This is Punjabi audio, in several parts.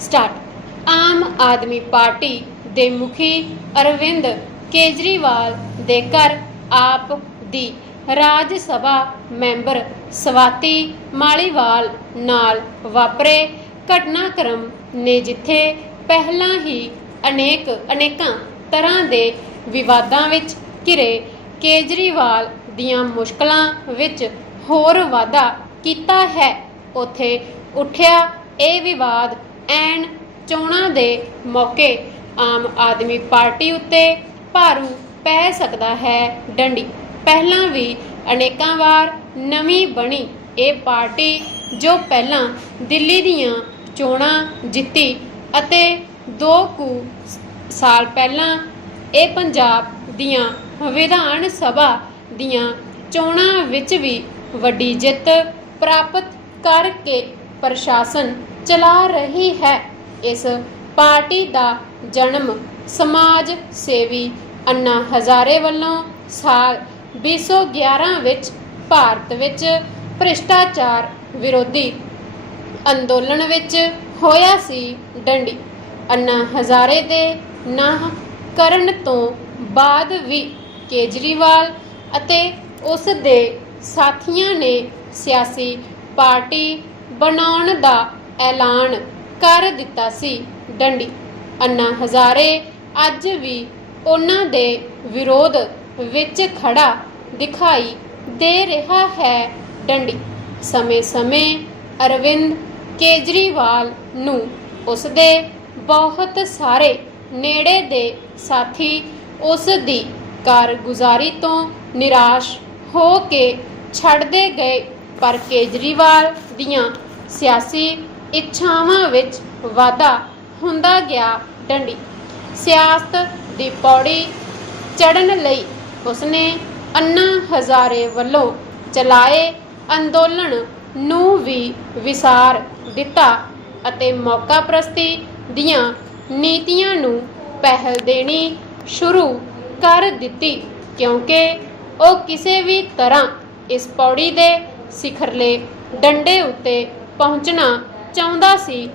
ਸਟਾਰਟ। ਆਮ ਆਦਮੀ ਪਾਰਟੀ ਦੇ ਮੁਖੀ ਅਰਵਿੰਦ ਕੇਜਰੀਵਾਲ ਦੇ ਘਰ ਆਪ ਦੀ ਰਾਜ ਸਭਾ ਮੈਂਬਰ ਸਵਾਤੀ ਮਾਲੀਵਾਲ ਨਾਲ ਵਾਪਰੇ ਘਟਨਾਕ੍ਰਮ ਨੇ ਜਿੱਥੇ ਪਹਿਲਾਂ ਹੀ ਅਨੇਕ ਅਨੇਕਾਂ ਤਰ੍ਹਾਂ ਦੇ ਵਿਵਾਦਾਂ ਵਿੱਚ ਘਿਰੇ ਕੇਜਰੀਵਾਲ ਦੀਆਂ ਮੁਸ਼ਕਲਾਂ ਵਿੱਚ ਹੋਰ ਵਾਧਾ ਕੀਤਾ ਹੈ। ਉਥੇ ਉੱਠਿਆ ਇਹ ਵਿਵਾਦ ਐਨ ਚੋਣਾਂ ਦੇ ਮੌਕੇ ਆਮ ਆਦਮੀ ਪਾਰਟੀ ਉੱਤੇ ਭਾਰੂ ਪੈ ਸਕਦਾ ਹੈ ਡੰਡੀ। ਪਹਿਲਾਂ ਵੀ ਅਨੇਕਾਂ ਵਾਰ ਨਵੀਂ ਬਣੀ ਇਹ ਪਾਰਟੀ ਜੋ ਪਹਿਲਾਂ ਦਿੱਲੀ ਦੀਆਂ ਚੋਣਾਂ ਜਿੱਤੀ ਅਤੇ ਦੋ ਕੁ ਸਾਲ ਪਹਿਲਾਂ ਇਹ ਪੰਜਾਬ ਦੀਆਂ ਵਿਧਾਨ ਸਭਾ ਦੀਆਂ ਚੋਣਾਂ ਵਿੱਚ ਵੀ ਵੱਡੀ ਜਿੱਤ ਪ੍ਰਾਪਤ ਕਰਕੇ ਪ੍ਰਸ਼ਾਸਨ ਚਲਾ ਰਹੀ ਹੈ। ਇਸ ਪਾਰਟੀ ਦਾ ਜਨਮ ਸਮਾਜ ਸੇਵੀ ਅੰਨਾ ਹਜ਼ਾਰੇ ਵੱਲੋਂ ਸਾਲ 2011 ਵਿੱਚ ਭਾਰਤ ਵਿੱਚ ਭ੍ਰਿਸ਼ਟਾਚਾਰ ਵਿਰੋਧੀ ਅੰਦੋਲਨ ਵਿੱਚ ਹੋਇਆ ਸੀ ਡੰਡੀ। ਅੰਨਾ ਹਜ਼ਾਰੇ ਦੇ ਨਾਮ ਕਰਨ ਤੋਂ ਬਾਅਦ ਵੀ ਕੇਜਰੀਵਾਲ ਅਤੇ ਉਸ ਦੇ ਸਾਥੀਆਂ ਨੇ ਸਿਆਸੀ ਪਾਰਟੀ ਬਣਾਉਣ ਦਾ ਐਲਾਨ ਕਰ ਦਿੱਤਾ ਸੀ ਡੰਡੀ। ਅੰਨਾ ਹਜ਼ਾਰੇ ਅੱਜ ਵੀ ਉਹਨਾਂ ਦੇ ਵਿਰੋਧ ਵਿੱਚ ਖੜਾ ਦਿਖਾਈ ਦੇ ਰਿਹਾ ਹੈ ਡੰਡੀ। ਸਮੇਂ-ਸਮੇਂ ਅਰਵਿੰਦ ਕੇਜਰੀਵਾਲ ਨੂੰ ਉਸ ਦੇ ਬਹੁਤ ਸਾਰੇ ਨੇੜੇ ਦੇ ਸਾਥੀ ਉਸ ਦੀ ਕਾਰਗੁਜ਼ਾਰੀ ਤੋਂ ਨਿਰਾਸ਼ ਹੋ ਕੇ ਛੱਡਦੇ ਗਏ, ਪਰ ਕੇਜਰੀਵਾਲ ਦੀਆਂ ਸਿਆਸੀ ਇੱਛਾਵਾਂ ਵਿੱਚ ਵਾਧਾ ਹੁੰਦਾ ਗਿਆ ਡੰਡੀ। ਸਿਆਸਤ ਦੀ ਪੌੜੀ ਚੜਨ ਲਈ ਉਸਨੇ ਅੰਨਾ ਹਜ਼ਾਰੇ ਵੱਲੋਂ ਚਲਾਏ ਅੰਦੋਲਨ ਨੂੰ ਵੀ ਵਿਸਾਰ ਦਿੱਤਾ ਅਤੇ ਮੌਕਾ ਪ੍ਰਸਤੀ ਦੀਆਂ ਨੀਤੀਆਂ ਨੂੰ ਪਹਿਲ ਦੇਣੀ ਸ਼ੁਰੂ ਕਰ ਦਿੱਤੀ, ਕਿਉਂਕਿ ਉਹ ਕਿਸੇ ਵੀ ਤਰ੍ਹਾਂ ਇਸ ਪੌੜੀ ਦੇ ਸਿਖਰਲੇ ਡੰਡੇ ਉੱਤੇ ਪਹੁੰਚਣਾ ਚਾਹੁੰਦਾ ਸੀ।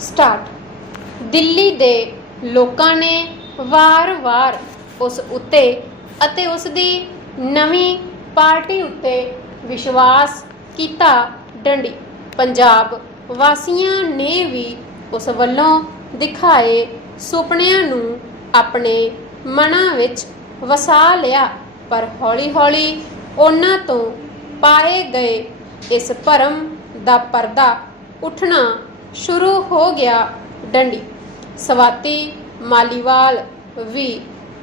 ਸਟਾਰਟ ਦਿੱਲੀ ਦੇ ਲੋਕਾਂ ਨੇ ਵਾਰ-ਵਾਰ ਉਸ ਉੱਤੇ ਅਤੇ ਉਸ ਦੀ ਨਵੀਂ ਪਾਰਟੀ ਉੱਤੇ ਵਿਸ਼ਵਾਸ ਕੀਤਾ ਡੰਡੀ। ਪੰਜਾਬ ਵਾਸੀਆਂ ਨੇ ਵੀ ਉਸ ਵੱਲੋਂ ਦਿਖਾਏ ਸੁਪਨਿਆਂ ਨੂੰ ਆਪਣੇ ਮਨਾਂ ਵਿੱਚ ਵਸਾ ਲਿਆ, ਪਰ ਹੌਲੀ-ਹੌਲੀ ਉਹਨਾਂ ਤੋਂ ਪਾਏ ਗਏ ਇਸ ਭਰਮ ਦਾ ਪਰਦਾ ਉੱਠਣਾ ਸ਼ੁਰੂ ਹੋ ਗਿਆ ਡੰਡੀ। ਸਵਾਤੀ ਮਾਲੀਵਾਲ ਵੀ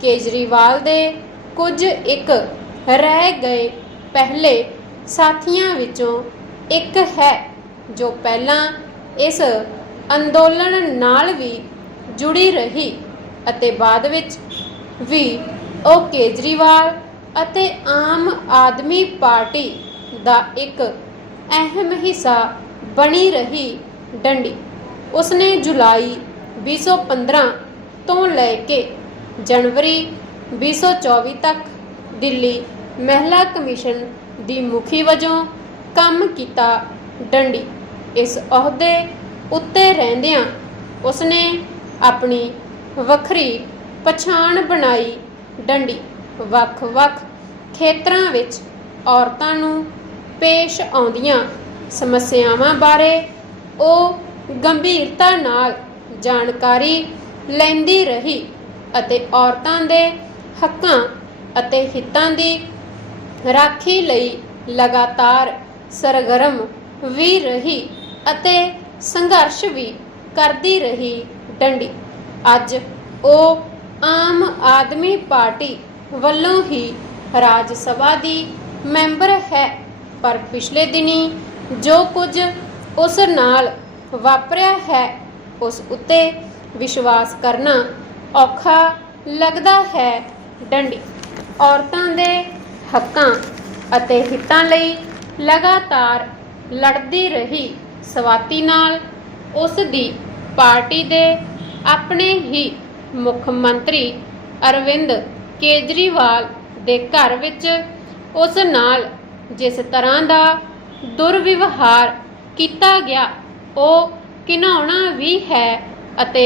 ਕੇਜਰੀਵਾਲ ਦੇ ਕੁਝ ਇੱਕ ਰਹਿ ਗਏ ਪਹਿਲੇ ਸਾਥੀਆਂ ਵਿੱਚੋਂ ਇੱਕ ਹੈ, ਜੋ ਪਹਿਲਾਂ ਇਸ ਅੰਦੋਲਨ ਨਾਲ ਵੀ ਜੁੜੀ ਰਹੀ ਅਤੇ ਬਾਅਦ ਵਿੱਚ ਵੀ ਉਹ ਕੇਜਰੀਵਾਲ ਅਤੇ ਆਮ ਆਦਮੀ ਪਾਰਟੀ ਦਾ ਇੱਕ ਅਹਿਮ ਹਿੱਸਾ ਬਣੀ ਰਹੀ ਡੰਡੀ। ਉਸਨੇ ਜੁਲਾਈ 2015 ਤੋਂ ਲੈ ਕੇ ਜਨਵਰੀ 2024 ਤੱਕ ਦਿੱਲੀ ਮਹਿਲਾ ਕਮਿਸ਼ਨ ਦੀ ਮੁਖੀ ਵਜੋਂ ਕੰਮ ਕੀਤਾ ਡੰਡੀ। ਇਸ ਅਹੁਦੇ ਉੱਤੇ ਰਹਿੰਦਿਆਂ ਉਸਨੇ ਆਪਣੀ ਵੱਖਰੀ ਪਛਾਣ ਬਣਾਈ ਡੰਡੀ। ਵੱਖ-ਵੱਖ ਖੇਤਰਾਂ ਵਿੱਚ ਔਰਤਾਂ ਨੂੰ ਪੇਸ਼ ਆਉਂਦੀਆਂ ਸਮੱਸਿਆਵਾਂ ਬਾਰੇ ਉਹ ਗੰਭੀਰਤਾ ਨਾਲ ਜਾਣਕਾਰੀ ਲੈਂਦੀ ਰਹੀ ਅਤੇ ਔਰਤਾਂ ਦੇ ਹੱਕਾਂ ਅਤੇ ਹਿੱਤਾਂ ਦੀ ਰਾਖੀ ਲਈ ਲਗਾਤਾਰ ਸਰਗਰਮ ਵੀ ਰਹੀ ਅਤੇ ਸੰਘਰਸ਼ ਵੀ ਕਰਦੀ ਰਹੀ ਡੰਡੀ। ਅੱਜ ਉਹ ਆਮ ਆਦਮੀ ਪਾਰਟੀ ਵੱਲੋਂ ਹੀ ਰਾਜ ਸਭਾ ਦੀ ਮੈਂਬਰ ਹੈ। ਪਰ ਪਿਛਲੇ ਦਿਨੀ ਜੋ ਕੁਝ ਉਸ ਨਾਲ ਵਾਪਰਿਆ ਹੈ, ਉਸ ਉੱਤੇ ਵਿਸ਼ਵਾਸ ਕਰਨਾ ਔਖਾ ਲੱਗਦਾ ਹੈ। ਡੰਡੀ, ਔਰਤਾਂ ਦੇ ਹੱਕਾਂ ਅਤੇ ਹਿੱਤਾਂ ਲਈ ਲਗਾਤਾਰ ਲੜਦੀ ਰਹੀ ਸਵਾਤੀ ਨਾਲ, ਉਸ ਦੀ ਪਾਰਟੀ ਦੇ ਆਪਣੇ ਹੀ ਮੁੱਖ ਮੰਤਰੀ ਅਰਵਿੰਦ ਕੇਜਰੀਵਾਲ ਦੇ ਘਰ ਵਿੱਚ ਉਸ ਨਾਲ ਜਿਸ ਤਰ੍ਹਾਂ ਦਾ ਦੁਰਵਿਵਹਾਰ ਕੀਤਾ ਗਿਆ, ਉਹ ਘਿਨਾਉਣਾ ਵੀ ਹੈ ਅਤੇ